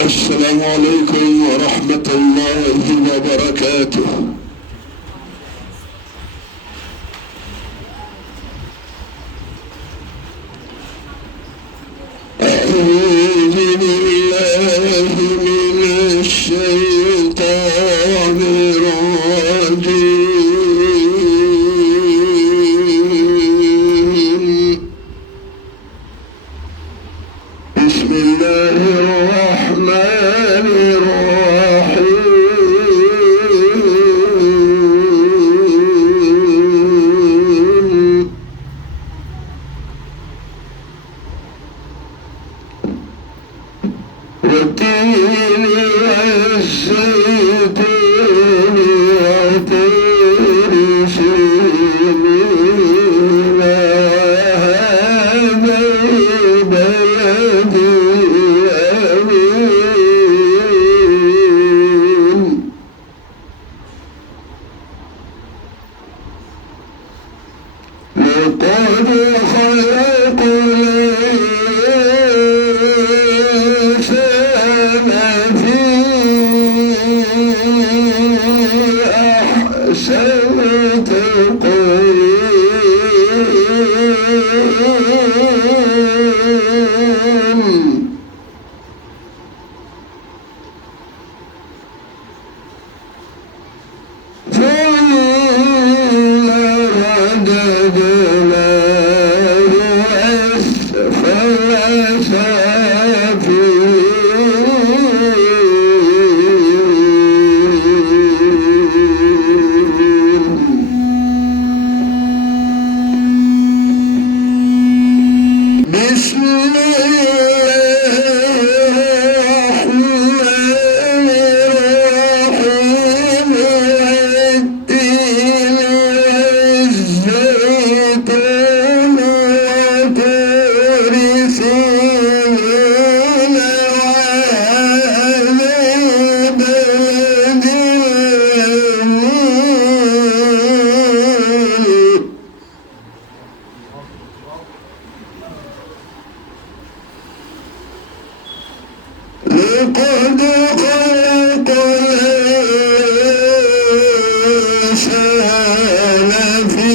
السلام عليكم ورحمة الله وبركاته. أعوذ بالله من الشيطان الرجيم. بسم الله الرحمن الرحيم. والتين والزيتون وطور سينين هذا البلد الأمين. لقد خلقنا الإنسان في أحسن تقويم. ثم رددناه أسفل سافلين. بسم الله الرحمن الرحيم. والتين والزيتون وطور سينين وهذا البلد الأمين. لقد خلقنا الإنسان في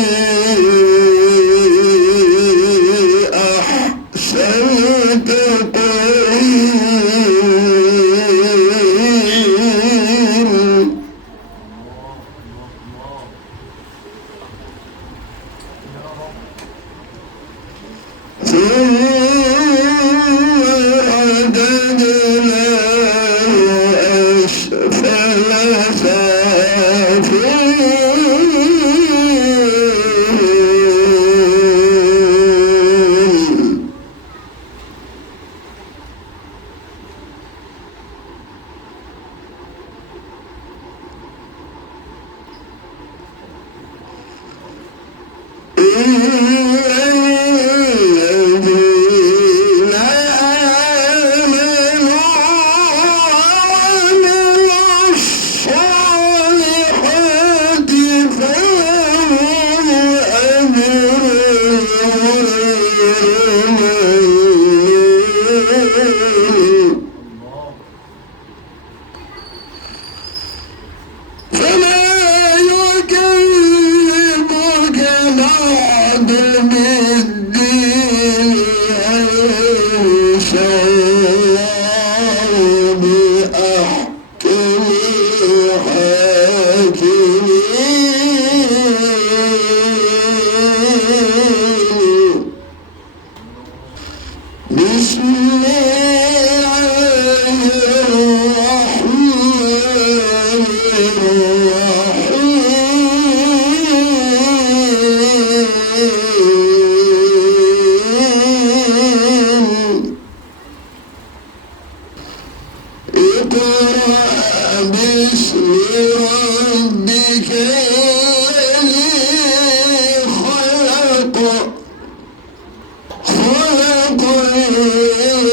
أحسن تقويم. ثم رددناه أسفل سافلين. الذين آمنوا وعملوا الصالحات فلهم أجر غير ممنون. فما يكذبك بعد بالدين. أليس الله بأحكم الحاكمين. بسم الله الرحمن الرحيم. اقرأ باسم ربك الذي خلق. خلق الإنسان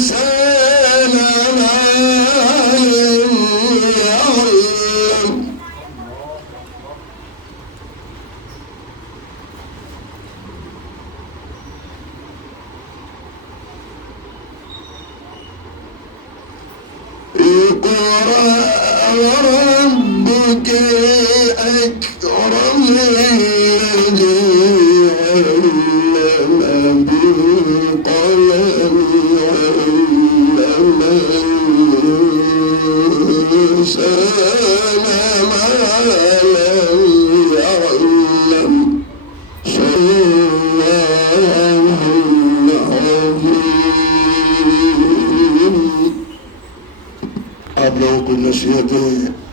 سلام يعلم اقرأ وربك الأكرم الذي علم بالقلم علم الإنسان ما لم يعلم صلى الله العظيم. آپ لوگوں کو نصیحتیں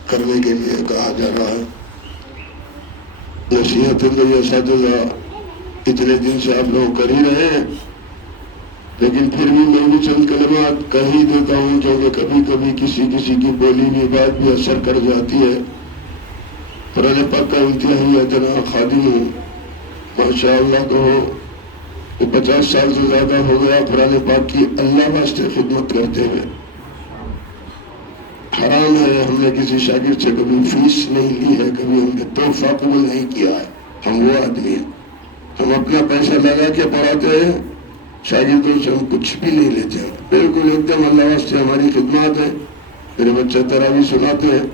کرنے کے لیے کہا جا رہا ہے. نصیحتیں تو یہ اساتذہ اتنے دن سے آپ لوگ کر ہی رہے ہیں، لیکن پھر بھی میں بھی چند کلمات کہہ ہی دیتا ہوں، کیونکہ کبھی کبھی کسی کی بولی ہوئی بات بھی اثر کر جاتی ہے. قرآن پاک کا انتہائی ادنا خادم ہوں، ماشاء اللہ کہو کہ 50 سال سے زیادہ ہو گیا قرآن پاک کی اللہ واسطے خدمت کرتے ہوئے. حرام ہے، ہم نے کسی شاگرد سے کبھی فیس نہیں لی ہے، کبھی ہم نے تحفہ قبول نہیں کیا ہے. ہم وہ آدمی ہیں، ہم اپنا پیسہ لگا کے پڑھاتے ہیں، شاگردوں سے ہم کچھ بھی نہیں لیتے ہیں. بالکل ایک دم اللہ واسطے ہماری خدمات ہے. میرے بچے تراویح سناتے ہیں،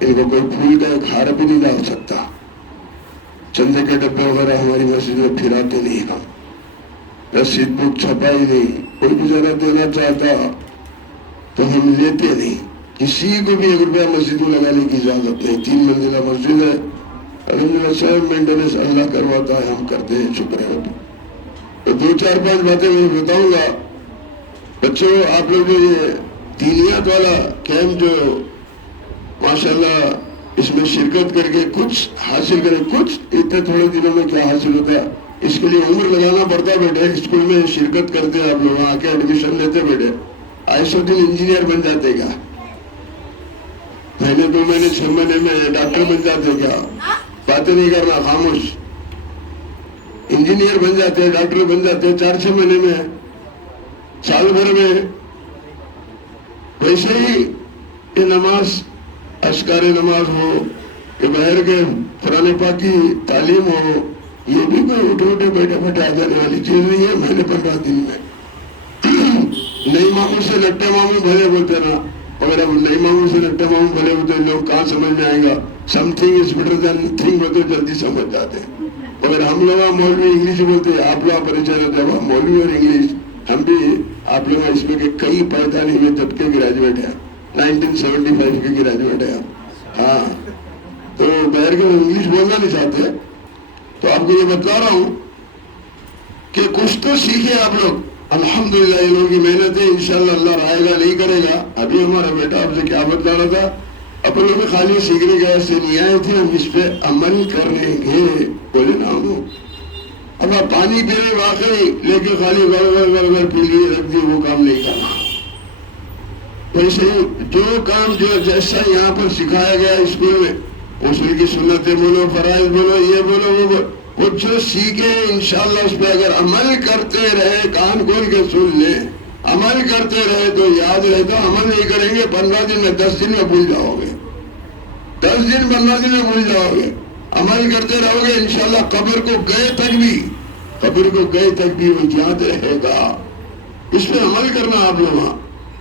ان کو کوئی پھول کا ایک ہار بھی نہیں ڈال سکتا. چندے کے ڈبے وغیرہ ہماری مسجد میں پھراتے نہیں، ہم رسید بک چھپائی نہیں. کوئی بھی ذرا دینا چاہتا تو ہم لیتے نہیں. کسی کو بھی 1 روپیہ مسجد میں لگانے کی اجازت نہیں. 3 منزلہ مسجد ہے، الحمدللہ 7 مینٹیننس اللہ کرواتا ہے، ہم کرتے ہیں، شکر ہے. تو 2-4-5 باتیں میں بتاؤں گا. بچوں آپ لوگ یہ دینیات والا کیمپ جو ماشاءاللہ اس میں شرکت کر کے کچھ حاصل کرے، کچھ اتنے تھوڑے دنوں میں کیا حاصل ہوتا ہے، اس کے لیے عمر لگانا پڑتا ہے. بیٹے اسکول میں شرکت کرتے آپ لوگ، وہاں کے ایڈمیشن لیتے، بیٹے آئسو دن انجینئر بن جاتے گا، مہینے 2 مہینے 6 مہینے میں ڈاکٹر بن جاتے. کیا باتیں نہیں کرنا، خاموش. انجینئر بن جاتے، ڈاکٹر بن جاتے 4-6 مہینے میں، سال بھر میں. ویسے ہی یہ نماز، اشکار نماز ہو کہ باہر کے قرآن پاک کی تعلیم ہو، یہ بھی کوئی اٹھے بیٹھے آ جانے والی چیز نہیں ہے. مہینے 15 دن میں نئی ماموں سے لٹے ماموں بھلے بولتے نا، اگر اب نئی ماموں سے لٹے ماموں بھلے ہوتے لوگ کہاں سمجھ میں آئے گا. Something is better than thing ہوتے جلدی سمجھ جاتے ہیں. اگر ہم لوگ مولوی انگلش بولتے، آپ لوگ پریشان ہوتے ہیں مولوی اور انگلش. ہم بھی آپ لوگ اس میں کہ کئی 45 جب کے گریجویٹ ہیں، 1975 کے گریجویٹ ہیں. ہاں تو باہر کے انگلش بولنا نہیں چاہتے، تو آپ کو یہ بتلا رہا ہوں کہ کچھ تو سیکھے آپ لوگ. الحمدللہ ان لوگوں کی محنت ہے، انشاءاللہ اللہ رائے گا نہیں کرے گا. ابھی ہمارا بیٹا آپ سے کیا بتلا رہا تھا، اپن لوگ خالی سیکھنے کے سے نہیں آئے تھے، ہم اس پہ عمل کریں گے. بولے نا ہم اب آپ پانی پی رہے واقعی، لیکن خالی غر پی لیے رکھ دی، وہ کام نہیں کرنا. ویسے جو کام جو جیسا یہاں پر سکھایا گیا اسکول میں، اصول کی سنتیں بولو، فرائض بولو، یہ بولو وہ بولو، وہ جو سیکھے انشاءاللہ اس پہ اگر عمل کرتے رہے، کان کھول کے سن لیں، عمل کرتے رہے تو یاد رہتا. عمل نہیں کریں گے 15 دن میں 10 دن میں بھول جاؤ گے، 10 دن 15 دن میں بھول جاؤ گے. عمل کرتے رہو گے انشاءاللہ قبر کو گئے تک بھی وہ یاد رہے گا. اس پہ عمل کرنا آپ لوگ.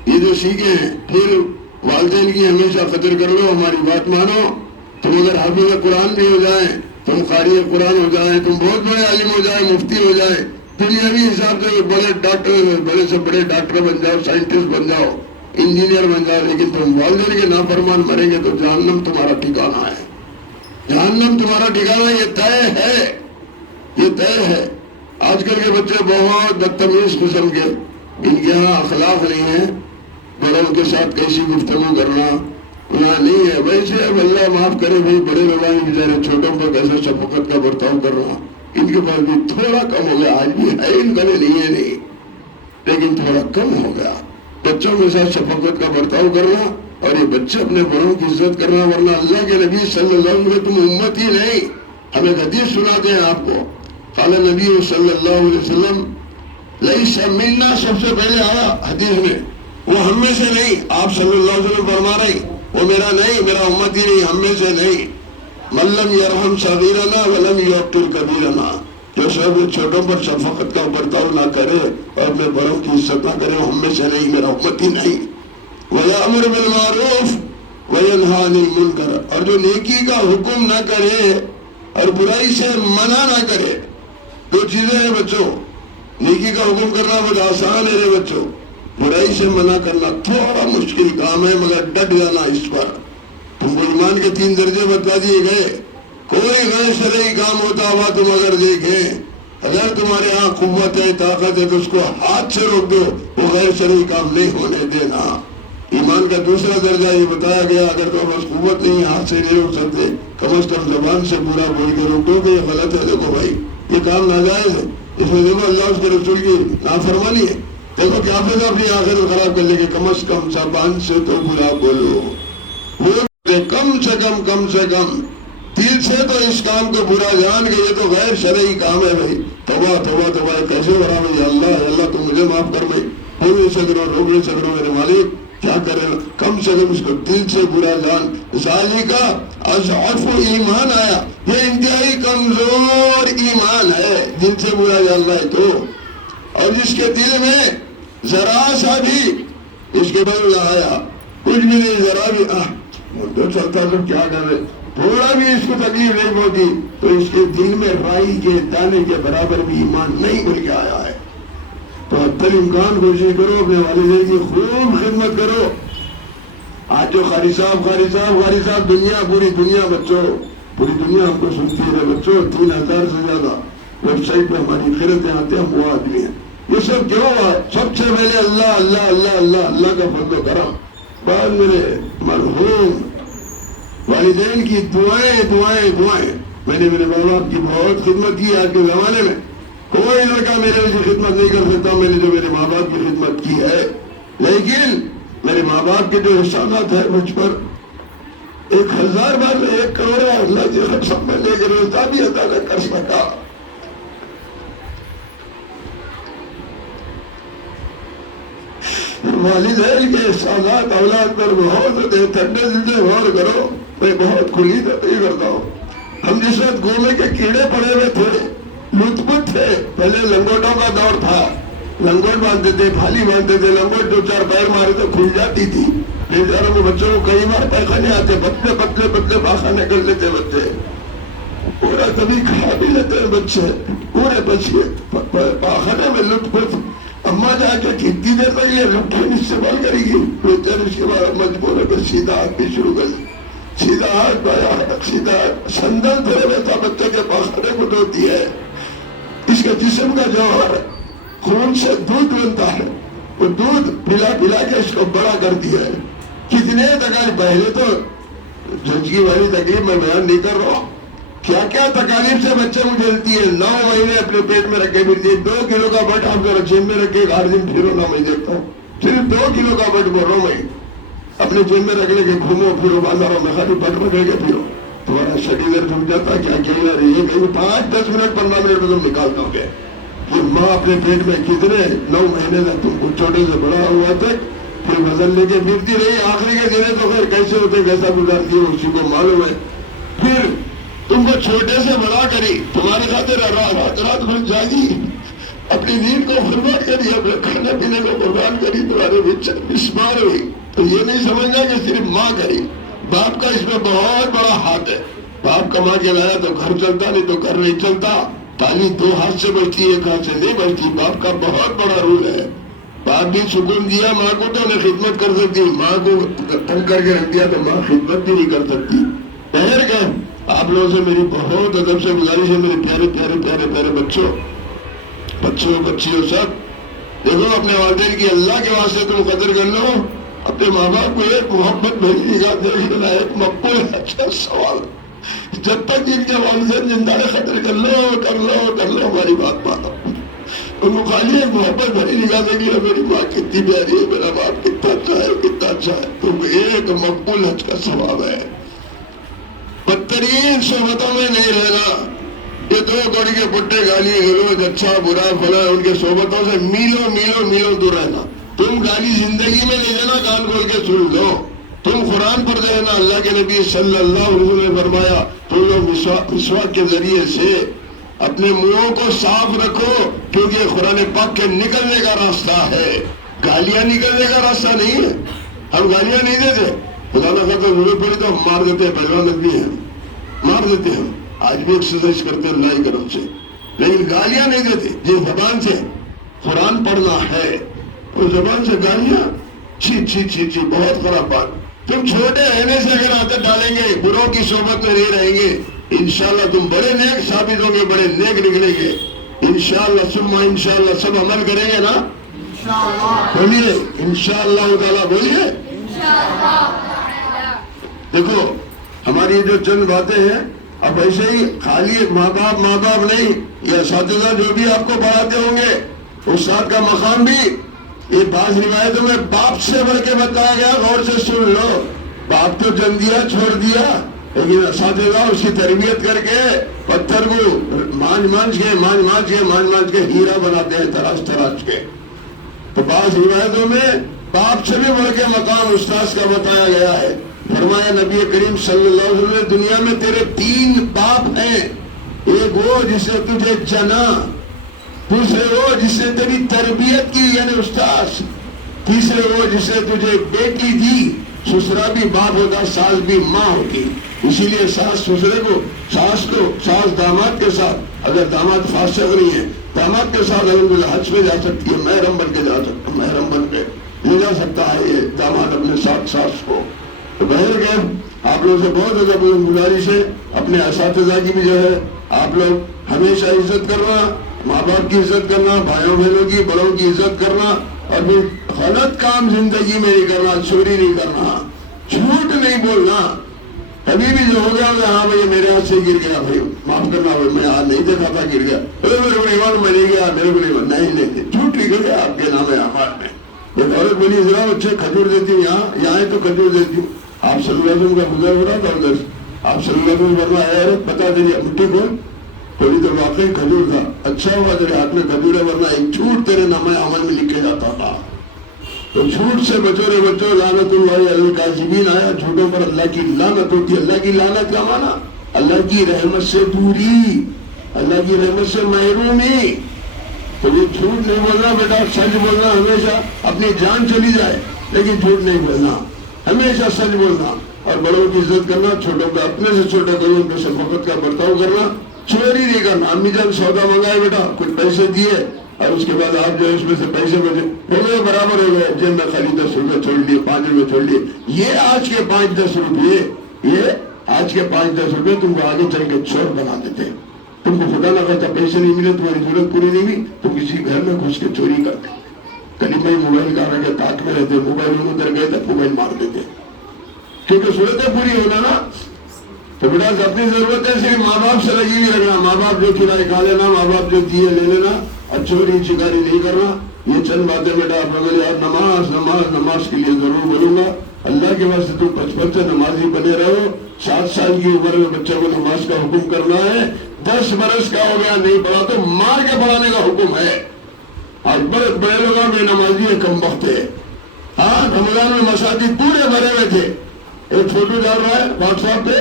یہ جو سیکھے ہیں، پھر والدین کی ہمیشہ قدر کر لو، ہماری بات مانو. تم اگر حافظ قرآن بھی ہو جائیں، تم قاری قرآن ہو جائیں، تم بہت بڑے عالم ہو جائیں، مفتی ہو جائیں، دنیاوی حساب سے بڑے ڈاکٹر، بڑے سے بڑے ڈاکٹر بن جاؤ، سائنٹسٹ بن جاؤ، انجینئر بن جاؤ، لیکن تم والدین کے نافرمان مریں گے تو جہنم تمہارا ٹھکانہ ہے. جہنم تمہارا ٹھکانہ، یہ طے ہے، یہ طے ہے. آج کل کے بچے بہت بدتمیز قسم کے، ان کے یہاں اخلاق نہیں ہے. بڑوں کے ساتھ کیسی گفتگو کرنا وہاں نہیں ہے. ویسے اب اللہ معاف کرے بھائی، بڑے بابا بیچارے چھوٹوں پر کیسے شفقت کا برتاؤ کرنا، ان کے پاس بھی تھوڑا کم ہو گیا. آج بھی ہے ان گلے نہیں ہے نہیں، لیکن تھوڑا کم ہو گیا. بچوں کے ساتھ شفقت کا برتاؤ کرنا، اور یہ بچے اپنے بڑوں کی عزت کرنا. ورنہ اللہ کے نبی صلی اللہ علیہ وسلم، تم امت ہی نہیں. ہم ایک حدیث سناتے ہیں آپ کو. قال نبی صلی اللہ علیہ وسلم لیس منا سب سے پہلے آیا حدیث میں، وہ ہم میں سے نہیں، آپ صلی اللہ علیہ وسلم فرما رہے ہیں وہ میرا نہیں، میرا امتی نہیں، ہم میں سے نہیں۔ من لم یرحم صغیرنا ولم یوقر کبیرنا، جو سب چھوٹوں پر شفقت کا برتاؤ نہ کرے اور اپنے بڑوں کی عزت نہ کرے، وہ ہم میں سے نہیں، میرا امتی نہیں۔ وَيَأْمُرُ بِالْمَعْرُوفِ وَيَنْهَى عَنِ الْمُنْكَرِ، اور جو نیکی کا حکم نہ کرے اور برائی سے منع نہ کرے۔ دو چیزیں ہیں بچوں، نیکی کا حکم کرنا بہت آسان ہے بچوں، برائی سے منع کرنا تھوڑا مشکل کام ہے، مگر ڈٹ جانا اس پر۔ تم کو ایمان کے 3 درجے بتا دیے گئے، کوئی غیر شرعی کام ہوتا ہوا تم اگر دیکھیں، اگر تمہارے ہاں قوت ہے، طاقت ہے تو اس کو ہاتھ سے روک دو، وہ غیر شرعی کام نہیں ہونے دینا۔ ایمان کا دوسرا درجہ یہ بتایا گیا، اگر تو بس قوت نہیں، ہاتھ سے نہیں روک سکتے، کم از کم زبان سے برا بول کے روک دو کہ یہ غلط ہے، دیکھو بھائی یہ کام ناجائز ہے، اس میں دیکھو اللہ اس کے رسول کی نافرمانی ہے، دیکھو کیا فائدہ اپنی آخرت خراب کر لے گے، کم از کم زبان سے تو برا بولو، وہ کم سے کم دل سے تو اس کام کو برا جان کے یہ تو غیر شرعی کام ہے بھائی، توبہ توبہ توبہ، کیسے ہو رہا ہے، اللہ تو مجھے معاف کر بھائی، بول نہیں سک رہا، روک نہیں سک رہا میرے مالک، کیا کرے، کم سے کم اس کو دل سے برا جان۔ ذالکہ اضعف ایمان آیا، یہ انتہائی کمزور ایمان ہے، دل سے برا جاننا ہے تو، اور جس کے دل میں ذرا سا بھی اس کے بل نہ آیا، کچھ بھی نہیں، ذرا بھی تو چلتا تو کیا کرے، تھوڑا بھی اس کو تکلیف نہیں پہنچی تو اس کے دل میں رائی کے دانے کے برابر بھی ایمان نہیں بول کے آیا ہے۔ تو حتی الامکان کوشش کرو، اپنے والدین کی خوب خدمت کرو۔ آج جو قاری صاحب دنیا، پوری دنیا بچوں، پوری دنیا ہم کو سنتی ہے بچوں، 3000 سے زیادہ ویب سائٹ پہ ہماری خیرتیں آتے ہیں، ہم وہ آدمی ہیں، یہ سب کیوں ہوا؟ سب سے پہلے اللہ کا فضل و کرم، بعد میرے مرحوم والدین کی دعائیں۔ میں نے میرے ماں باپ کی بہت خدمت کی، آج کے زمانے میں کوئی لڑکا میرے جیسی خدمت نہیں کر سکتا میں نے جو میرے ماں باپ کی خدمت کی ہے، لیکن میرے ماں باپ کے جو احسانات ہیں مجھ پر 1000 بار 1 کروڑ اللہ کی قسم میں لے کے روزہ بھی ادا نہ کر سکا۔ والدین کے احسانات اولاد پر بہت ہوتے ہیں، ٹھنڈے دل سے غور کرو، میں بہت کھلی تقریر کرتا ہوں۔ ہم جس وقت گومے کے کیڑے پڑے ہوئے تھے، لطفت تھے، پہلے لنگوٹوں کا دور تھا، لنگوٹ باندھتے تھے، پھالی باندھتے تھے، لنگوٹ 2-4 پیر مارے تو کھل جاتی تھی، بیچاروں کو بچوں کو کئی بار پیخانے آتے، پتلے پاخانے کر لیتے بچے، پورا کبھی کھا بھی لیتے ہیں بچے، پورے بچے پاخانے میں لطفت۔ اماں جا کے کتنی دیر تک یہ لٹھن استعمال کرے گی، اس کے بعد مجبور ہے پھر سیدھا ہاتھ بھی شروع کر دیں، سیدھا ہاتھ بایا ہاتھ، سیدھا سندل دھو لیتا بچے کے پاخانے کو دھوتی ہے۔ اس کے جسم کا جوہر خون سے دودھ بنتا ہے، وہ دودھ پلا کے اس کو بڑا کر دیا ہے۔ کتنے تکالیف، پہلے تو جھجکی والی تکلیف میں بیان نہیں کر رہا ہوں، کیا تکالیف سے بچے کو جھیلتی ہے، 9 مہینے اپنے پیٹ میں رکھے پھرتی ہے، 2 کلو کا بٹ آپ کو جیب میں رکھے ہر دن پھرو نہ، میں دیکھتا ہوں صرف 2 کلو کا بٹ بول رہا ہوں میں، اپنے جیب میں رکھ لے کے گھومو پھرو بازاروں میں، خالی بٹ رکھے کے پھرو، تمہارا شریر جھک جاتا، کیا کھیل رہی ہے، 5-10 منٹ 15 منٹ میں تم نکالتا ہو گے کہ ماں اپنے پیٹ میں کتنے 9 مہینے تک تم کو چھوٹے سے بڑا ہوا تک پھر وزن لے کے پھرتی رہی، آخری کے دن تو خیر کیسے ہوتے کیسا گزارتی ہے اسی کو معلوم ہے، پھر تم کو چھوٹے سے بڑا کری، تمہارے خاطر رات بھر جاگی، اپنی نیند کو قربان کری، اپنے کھانے پینے کو قربان کری، تمہارے بسمار ہوئی، تو یہ نہیں سمجھنا کہ صرف ماں کری، باپ کا اس میں بہت بڑا ہاتھ ہے۔ باپ کما کے لایا تو گھر چلتا، نہیں تو گھر نہیں چلتا، تالی 2 ہاتھ سے بچتی ہے، 1 ہاتھ سے نہیں بچتی، باپ کا بہت بڑا رول ہے۔ باپ بھی سکون دیا ماں کو تو انہیں خدمت کر سکتی، ماں کو تنگ کر کے رکھ دیا تو ماں خدمت بھی نہیں کر سکتی۔ بہر کہ آپ لوگوں سے میری بہت ادب سے گزارش ہے، میرے پیارے بچیوں سب دیکھو، اپنے والدین کی اللہ کے واسطے تم قدر کر لو، اپنے ماں باپ کو ایک محبت بھیجنے کا دیکھنا ایک مقبول اچھا سوال، جب تک جن کے والدین زندہ ہے قدر کر لو، ہماری بات مانو، ان کو خالی ایک محبت بھری نگاہ سے کہ میری ماں کتنی پیاری ہے، میرا باپ کتنا اچھا ہے، تو ایک مقبول حج کا ثواب ہے۔ بدترین صحبتوں میں نہیں رہنا، یہ دو گوڑی کے پٹے گالی گلوچ اچھا برا فلاں ان کے صحبتوں سے میلوں میلوں میلوں دور رہنا. تم گالی زندگی میں لے جانا, کان کھول کے سن لو. تم قرآن پڑھتے ہیں نا, اللہ کے نبی صلی اللہ علیہ وسلم نے فرمایا تم لوگ مسواک کے ذریعے سے اپنے منہوں کو صاف رکھو, کیونکہ قرآن پاک کے نکلنے کا راستہ ہے, گالیاں نکلنے کا راستہ نہیں ہے. ہم گالیاں نہیں دیتے, خدا نہ خواستہ ضرورت پڑی تو ہم مار دیتے ہیں, پہلوان بھی ہیں مار دیتے ہیں, آج بھی ایکسرسائز کرتے ہیں اللہ کی کرم سے, لیکن گالیاں نہیں دیتے. جس زبان سے قرآن پڑھنا ہے اس زبان سے گالیاں, چھی چھی چھی چھی, بہت خراب بات. تم چھوٹے رہنے سے اگر عادت ڈالیں گے, بروں کی صحبت میں نہیں رہیں گے, انشاءاللہ تم بڑے نیک ثابت ہوں گے, بڑے نیک نکلیں گے انشاءاللہ. ثم انشاءاللہ سب عمل کریں گے نا بولیے انشاءاللہ تعالیٰ, بولیے. دیکھو ہماری یہ جو چند باتیں ہیں, اب ایسے ہی خالی ماں باپ نہیں, یہ اساتذہ جو بھی آپ کو پڑھاتے ہوں گے, استاد کا مقام بھی یہ بعض روایتوں میں باپ سے بڑھ کے بتایا گیا, غور سے سن لو. باپ تو جن دیا چھوڑ دیا, لیکن اساتذہ اس کی تربیت کر کے پتھر کو مانج کے ہیرا بناتے ہیں تراش کے. تو بعض روایتوں میں باپ سے بھی بڑھ کے مقام استاذ کا بتایا گیا ہے. فرمایا نبی کریم صلی اللہ علیہ وسلم نے, دنیا میں تیرے 3 باپ ہیں, ایک وہ جسے تجھے جنا, دوسرے وہ جس سے تیری تربیت کی یعنی استاذ, تیسرے وہ جسے تجھے بیٹی دی. سسرا بھی باپ ہوتا, ساس بھی ماں ہوتی. اسی لیے ساس سسرے کو, ساس داماد کے ساتھ, اگر داماد فاسق نہیں ہے, داماد کے ساتھ الحمدللہ حج میں جا سکتی ہے, محرم بن کے جا سکتا, محرم بن کے لے جا سکتا ہے یہ داماد اپنے ساتھ ساس کو. تو بہر گئے آپ لوگوں سے بہت زیادہ گزارش ہے, اپنے اساتذہ کی بھی جو ہے آپ لوگ ہمیشہ عزت کرنا, ماں باپ کی عزت کرنا, بھائیوں بہنوں کی, بڑوں کی عزت کرنا, اور پھر غلط کام زندگی میں نہیں کرنا, چوری نہیں کرنا, جھوٹ نہیں بولنا. کبھی بھی جو ہو گیا ہاں بھائی میرے ہاتھ سے گر گیا, بھائی معاف کرنا, بھائی میں ہاتھ نہیں دیکھا تھا, گر گیا, میرے کو ایمان میں نہیں گیا, میرے کو نہیں لیتے, جھوٹ نکل گیا آپ کے نام اعمال میں. ایک عورت بولی ذرا بچے کھجور دیتی ہوں, یہاں ہے تو کھجور دیتی ہوں. آپ صلی اللہ علیہ وسلم کا گزر ہو رہا تھا ادھر, آپ صلی اللہ علیہ وسلم ورنہ ہے بتا دیجیے مٹھی کھول, تھوڑی دیر واقعی کھجور تھا, اچھا ہوا تیرے ہاتھ میں کھجور ہے, ورنہ ایک جھوٹ تیرے نام عمل میں لکھے جاتا تھا. تو جھوٹ سے بچو رے بچو, لعنت اللہ علی الکاذبین آیا, جھوٹوں پر اللہ کی لعنت ہوتی ہے. اللہ کی لعنت کا معنی اللہ کی رحمت سے دوری, اللہ کی رحمت سے محرومی. تو یہ جھوٹ نہیں بولنا بیٹا, سچ بولنا ہمیشہ, اپنی جان چلی جائے لیکن جھوٹ نہیں بولنا, ہمیشہ سچ بولنا, اور بڑوں کی عزت کرنا, چھوٹوں کا اپنے سے چھوٹا کرو, ان کے شفقت کا برتاؤ کرنا, چوری نہیں کرنا. امی جان سودا منگائے بیٹا, کچھ پیسے دیے, اور اس کے بعد آپ جو ہے اس میں سے پیسے بچے ہو گئے, برابر ہو گئے, جن میں خالی 10 روپے چھوڑ لیے, 5 روپے چھوڑ لیے. یہ آج کے 5-10 روپے, یہ آج کے 5-10 روپے تم کو آگے چل کے چور بنا دیتے. تم کو خدا نہ خواستہ پیسے نہیں ملے, تمہاری ضرورت پوری نہیں ہوئی, تو کسی گھر میں گھس کے چوری کرتے. کہیں میں موبائل کا رکھے تاک میں رہتے, موبائل ادھر گئے تو موبائل مار دیتے, کیونکہ ضرورتیں پوری ہونا نا. تو بیٹا اپنی ضرورت ہے صرف ماں باپ سے لگی ہوئی رکھنا, ماں باپ جو کھلائے کھا لینا, ماں باپ جو دیے لے لینا, اور چوری چکاری نہیں کرنا. یہ چند باتیں بیٹا آپ لوگوں نے, نماز کے لیے ضرور بولوں گا. اللہ کے واسطے تم 55 سے نمازی بنے رہو. 7 سال کی عمر میں بچے کو نماز کا حکم کرنا ہے. 10 برس کا ہو گیا نہیں پڑھا تو مار کے پڑھانے کا حکم ہے. آج بڑے لوگ بے نمازی ہے, کم وقت ہے. ہاں رمضان میں مساجد پورے بھرے ہوئے تھے. ایک فوٹو ڈال رہا ہے واٹس ایپ پہ,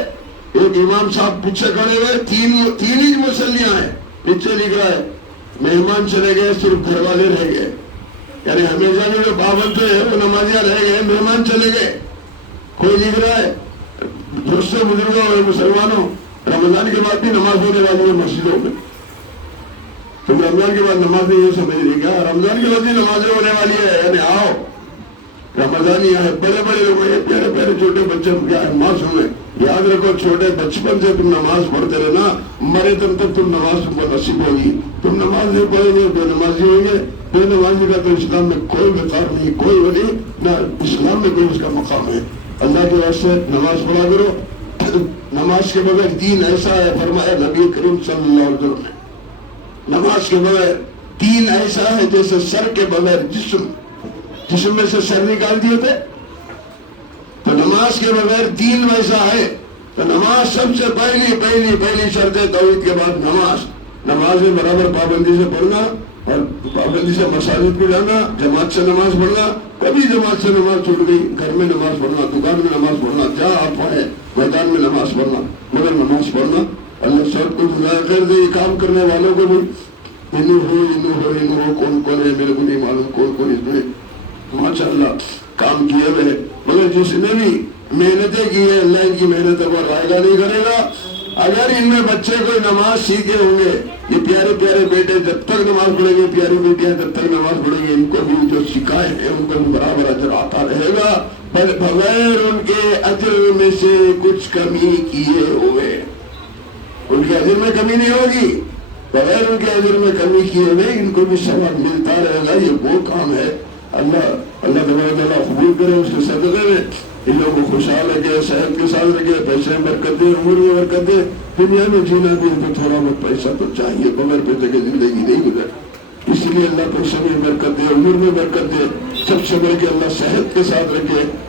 ایک امام صاحب پیچھے کھڑے ہوئے, تین ہی مسلیاں ہیں, پیچھے لکھ رہا ہے مہمان چلے گئے, صرف گھر والے رہ گئے. یعنی ہمیشہ جو پابند تھے وہ نمازیاں رہ گئے, مہمان چلے گئے. کوئی لکھ رہا ہے دوستوں بزرگوں اور مسلمانوں, رمضان کے بعد بھی نماز ہونے والی ہے مسجدوں میں. تم رمضان کے بعد نماز نہیں سمجھ رہی کیا؟ رمضان کے بعد بھی نمازیں ہونے والی ہے. یعنی آؤ رمضانی ہے, بڑے بڑے لوگ ہیں, پیارے پیارے چھوٹے بچے کیا معصوم ہیں. یاد رکھو چھوٹے بچپن سے تم نماز پڑھتے رہنا, مرے دم تک تم نماز تم کو نصیب ہوگی. تم نماز نہیں پڑھیں گے بے نمازی ہوں گے. بے نمازی کا تو اسلام میں کوئی وقار نہیں, کوئی ولی نہ اسلام میں کوئی اس کا مقام ہے. اللہ کے واسطے نماز پڑھا کرو. نماز کے بغیر دین ایسا ہے, فرمایا نبی کریم صلی اللہ علیہ وسلم نے, نماز کے بغیر دین ایسا ہے جیسے سر کے بغیر جسم میں سے سر نکال دیے تھے. تو نماز کے بغیر دین ویسا ہے تو نماز سب سے پہلی شرط ہے توحید کے بعد نماز میں برابر پابندی سے پڑھنا اور پابندی سے مساجد میں جانا، جماعت سے نماز پڑھنا. کبھی جماعت سے نماز چھوٹ گئی، گھر میں نماز پڑھنا، دکان میں نماز پڑھنا، جہاں آپ پڑھیں میدان میں نماز پڑھنا، مگر نماز پڑھنا. اللہ سب کو جزائے خیر دے. یہ کام کرنے والوں کو بھی انو ہو کون ہے میرے کو نہیں معلوم، کون اس میں ماشاء اللہ کام کیے ہوئے. مگر جس نے بھی محنتیں کی ہے اللہ ان کی محنتوں کو رائے گا نہیں کرے گا. اگر ان میں بچے کوئی نماز سیکھے ہوں گے، یہ پیارے بیٹے جب تک نماز پڑھیں گے، پیاری بیٹیاں جب تک نماز پڑھیں گے، ان کو بھی جو سکھائے ہیں ان کو بھی برابر اجر آتا رہے گا، بغیر ان کے اجر میں سے کچھ کمی کیے ہوئے. ان کے اجر میں کمی نہیں ہوگی، بغیر ان کے اجر میں کمی کیے ہوئے ان کو بھی ثواب ملتا رہے گا. یہ وہ کام ہے اللہ تعالیٰ قبول کرے اس کے صدقے میں. ان لوگوں کو خوشحال رکھے، صحت کے ساتھ رکھے، پیسے میں برکت دے، عمر میں برکت دے. دنیا میں جینا بھی تو تھوڑا بہت پیسہ تو چاہیے، بغیر پیسے کی زندگی نہیں گزر. اس لیے اللہ پیسے میں برکت دے، عمر میں برکت دے، سب سے بڑھ کے اللہ صحت کے ساتھ رکھے.